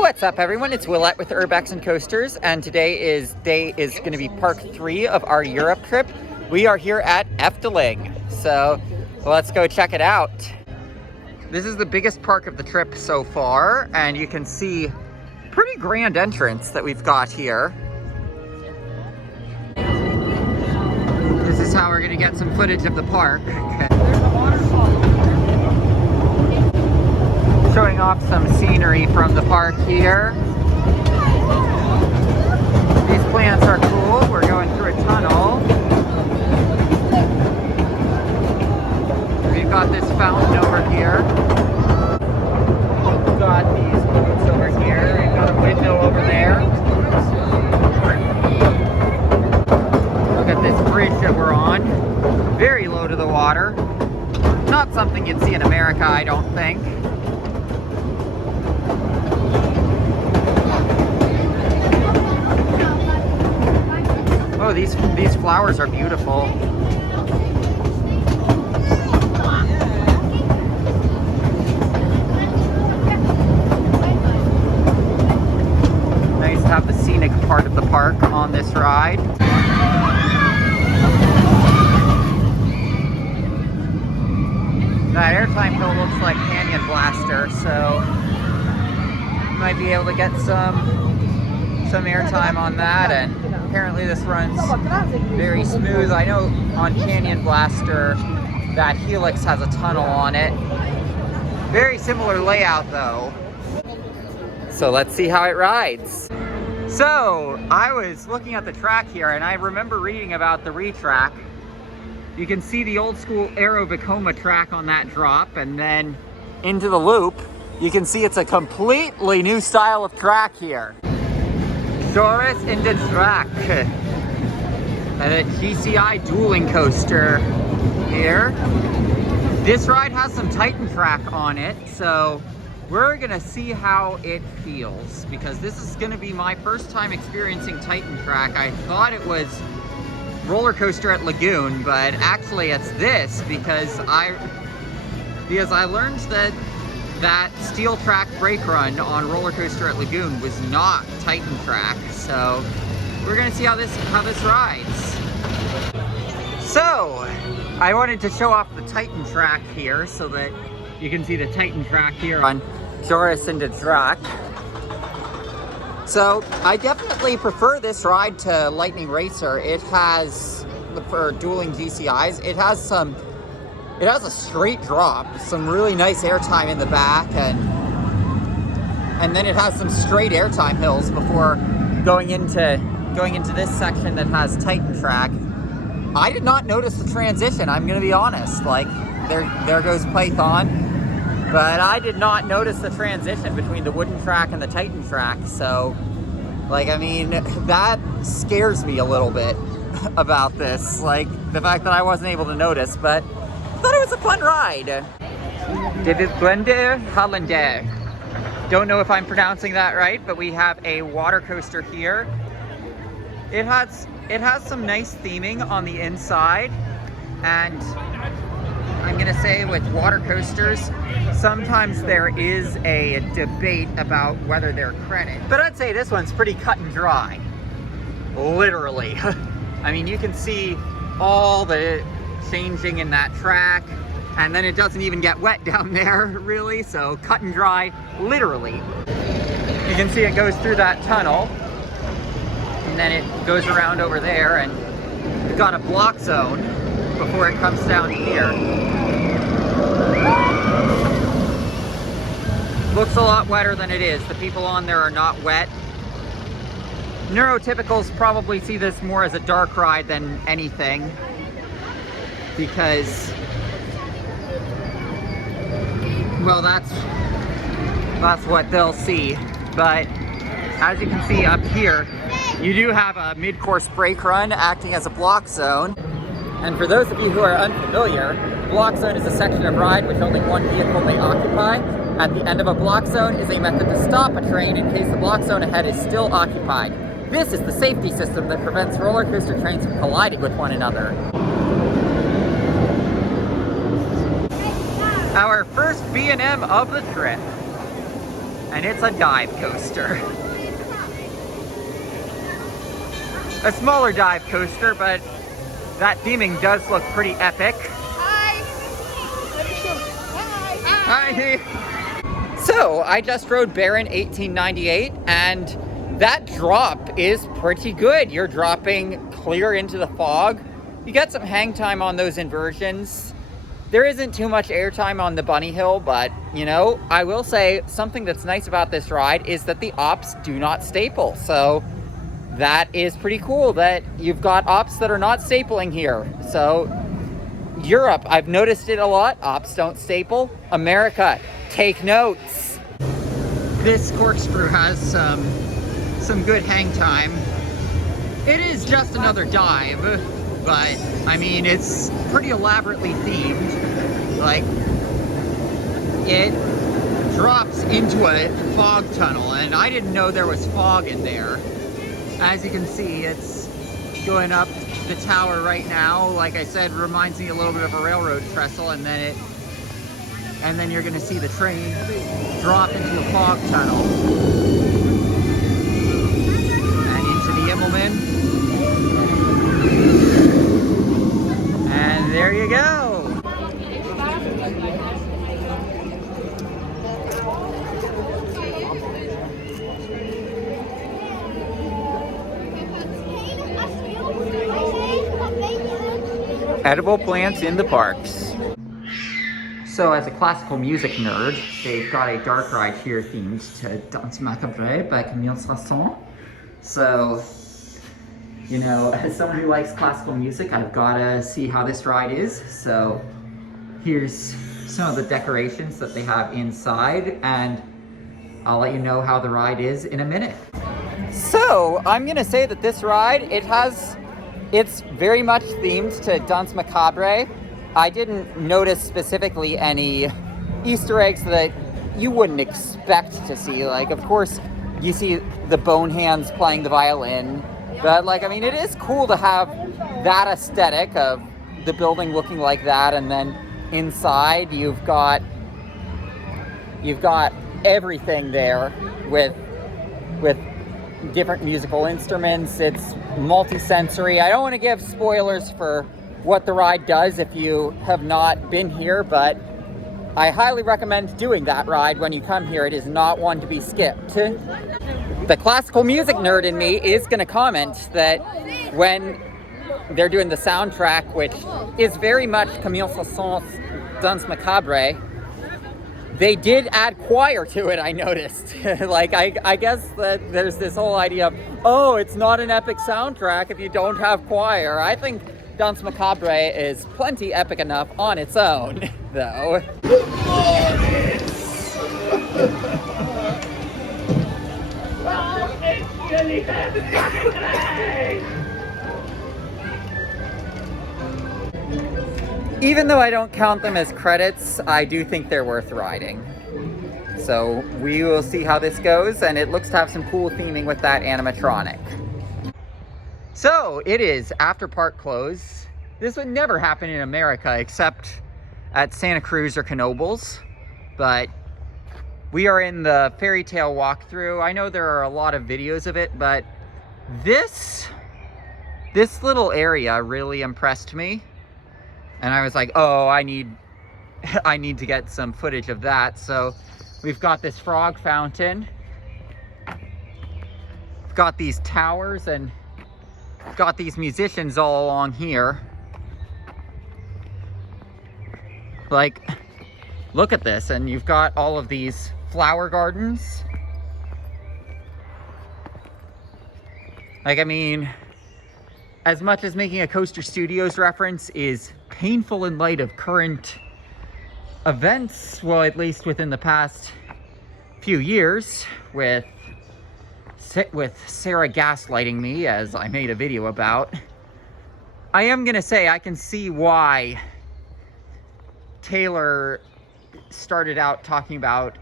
What's up, everyone? It's Willette with Urbex and Coasters, and today is going to be part 3 of our Europe trip. We are here at Efteling, so let's go check it out. This is the biggest park of the trip so far, and you can see pretty grand entrance that we've got here. This is how we're going to get some footage of the park. Okay. Showing off some scenery from the park here. These plants are cool. We're going through a tunnel. We've got this fountain over here. We've got these boats over here. We've got a window over there. Look at this bridge that we're on. Very low to the water. Not something you'd see in America, I don't think. Oh, these flowers are beautiful. Nice to have the scenic part of the park on this ride. That airtime hill looks like Canyon Blaster, so you might be able to get some airtime on that, and apparently this runs very smooth. I know on Canyon Blaster that Helix has a tunnel on it. Very similar layout though. So let's see how it rides. So I was looking at the track here and I remember reading about the retrack. You can see the old school Aero Vekoma track on that drop, and then into the loop you can see it's a completely new style of track here. Reminiscent of Nara and a GCI dueling coaster here. This ride has some Titan track on it, so we're gonna see how it feels, because this is gonna be my first time experiencing Titan track. I thought it was roller coaster at Lagoon, but actually it's this, because I learned that steel track brake run on roller coaster at Lagoon was not Titan track, so we're gonna see how this rides. So I wanted to show off the Titan track here so that you can see the Titan track here on Reminiscent of Nara. So I definitely prefer this ride to Lightning Racer. It has, for dueling GCIs, it has a straight drop, some really nice airtime in the back, and then it has some straight airtime hills before going into this section that has Titan track. I did not notice the transition, I'm gonna be honest. Like, there goes Python, but I did not notice the transition between the wooden track and the Titan track. So, like, I mean, that scares me a little bit about this, like the fact that I wasn't able to notice, but I thought it was a fun ride. De Blender Hollander. Don't know if I'm pronouncing that right, but we have a water coaster here. It has some nice theming on the inside, and I'm gonna say with water coasters, sometimes there is a debate about whether they're credit. But I'd say this one's pretty cut and dry. Literally. I mean, you can see all the changing in that track, and then it doesn't even get wet down there, really, so cut and dry, literally. You can see it goes through that tunnel, and then it goes around over there, and we've got a block zone before it comes down here. Looks a lot wetter than it is. The people on there are not wet. Neurotypicals probably see this more as a dark ride than anything, because, well, that's what they'll see. But as you can see up here, you do have a mid-course brake run acting as a block zone. And for those of you who are unfamiliar, block zone is a section of ride which only one vehicle may occupy. At the end of a block zone is a method to stop a train in case the block zone ahead is still occupied. This is the safety system that prevents roller coaster trains from colliding with one another. Our first B&M of the trip. and it's a dive coaster. A smaller dive coaster, but that theming does look pretty epic. Hi. Hi. So, I just rode Baron 1898, and that drop is pretty good. You're dropping clear into the fog. You get some hang time on those inversions. There isn't too much airtime on the bunny hill, but, you know, I will say something that's nice about this ride is that the ops do not staple. So that is pretty cool that you've got ops that are not stapling here. So Europe, I've noticed it a lot. Ops don't staple. America, take notes. This corkscrew has some good hang time. It is just another dive, but I mean, it's pretty elaborately themed. Like, it drops into a fog tunnel, and I didn't know there was fog in there. As you can see, it's going up the tower right now. Like I said, reminds me a little bit of a railroad trestle, and then you're gonna see the train drop into a fog tunnel and into the Immelman. And there you go. Edible plants in the parks. So as a classical music nerd, they've got a dark ride here themed to Danse Macabre by Camille Saint-Saëns. So, you know, as someone who likes classical music, I've got to see how this ride is. So here's some of the decorations that they have inside, and I'll let you know how the ride is in a minute. So I'm gonna say that this ride, it's very much themed to Danse Macabre. I didn't notice specifically any Easter eggs that you wouldn't expect to see. Like, of course, you see the bone hands playing the violin, but like, I mean, it is cool to have that aesthetic of the building looking like that, and then inside you've got everything there with different musical instruments. It's multi-sensory. I don't want to give spoilers for what the ride does if you have not been here, but I highly recommend doing that ride when you come here. It is not one to be skipped. The classical music nerd in me is going to comment that when they're doing the soundtrack, which is very much Camille Saint-Saëns' Danse Macabre, they did add choir to it, I noticed. Like, I guess that there's this whole idea of, oh, it's not an epic soundtrack if you don't have choir. I think Danse Macabre is plenty epic enough on its own, though. Even though I don't count them as credits, I do think they're worth riding. So we will see how this goes, and it looks to have some cool theming with that animatronic. So it is after park close. This would never happen in America except at Santa Cruz or Knoebels, but we are in the fairy tale walkthrough. I know there are a lot of videos of it, but this little area really impressed me. And I was like, oh, I need to get some footage of that. So we've got this frog fountain. We've got these towers, and we've got these musicians all along here. Like, look at this. And you've got all of these flower gardens. Like, I mean, as much as making a Coaster Studios reference is painful in light of current events, well, at least within the past few years, with Sarah gaslighting me, as I made a video about, I am gonna say I can see why Taylor started out talking about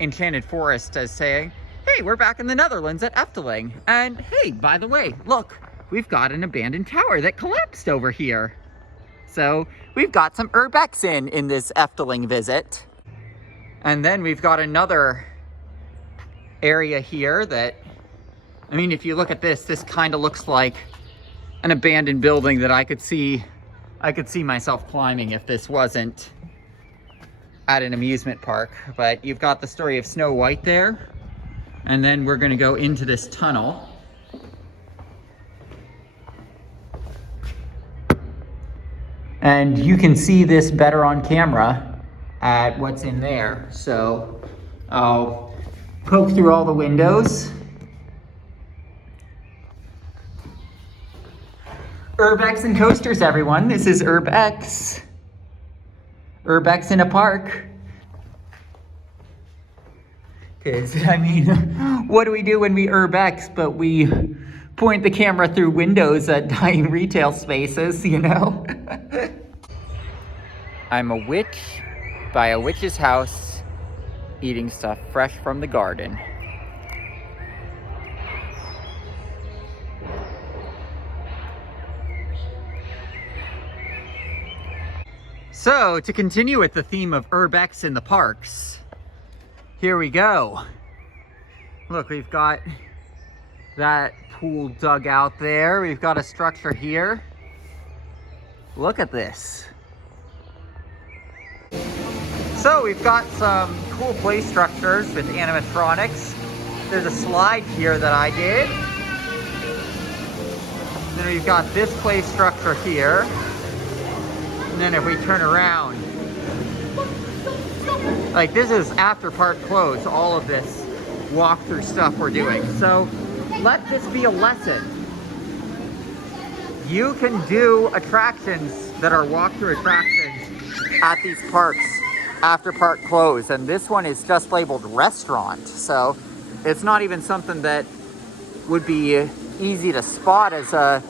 Enchanted Forest as saying, hey, we're back in the Netherlands at Efteling. And hey, by the way, look, we've got an abandoned tower that collapsed over here. So we've got some urbex in this Efteling visit. And then we've got another area here that, I mean, if you look at this, this kind of looks like an abandoned building that I could see myself climbing if this wasn't at an amusement park. But you've got the story of Snow White there, and then we're gonna go into this tunnel. And you can see this better on camera at what's in there. So I'll poke through all the windows. Urbex and coasters, everyone. This is Urbex. Urbex in a park. Because, I mean, what do we do when we Urbex but we point the camera through windows at dying retail spaces, you know? I'm a witch by a witch's house eating stuff fresh from the garden. So, to continue with the theme of Urbex in the parks, here we go. Look, we've got that pool dug out there. We've got a structure here. Look at this. So we've got some cool play structures with animatronics. There's a slide here that I did. Then we've got this play structure here. And then if we turn around, like this is after park close, all of this walkthrough stuff we're doing. So let this be a lesson. You can do attractions that are walkthrough attractions at these parks after park close, and this one is just labeled restaurant, so it's not even something that would be easy to spot as a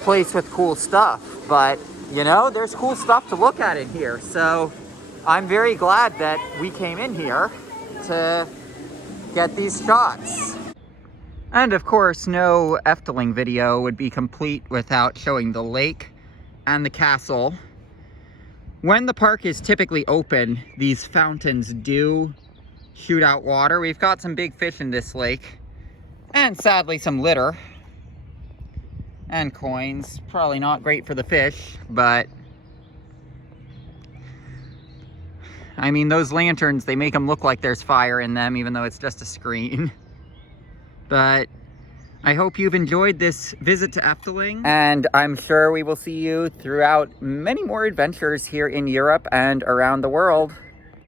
place with cool stuff, but you know, there's cool stuff to look at in here. So I'm very glad that we came in here to get these shots. And of course, no Efteling video would be complete without showing the lake and the castle. When the park is typically open, these fountains do shoot out water. We've got some big fish in this lake, and sadly some litter and coins. Probably not great for the fish, but I mean, those lanterns, they make them look like there's fire in them, even though it's just a screen. But I hope you've enjoyed this visit to Efteling, and I'm sure we will see you throughout many more adventures here in Europe and around the world.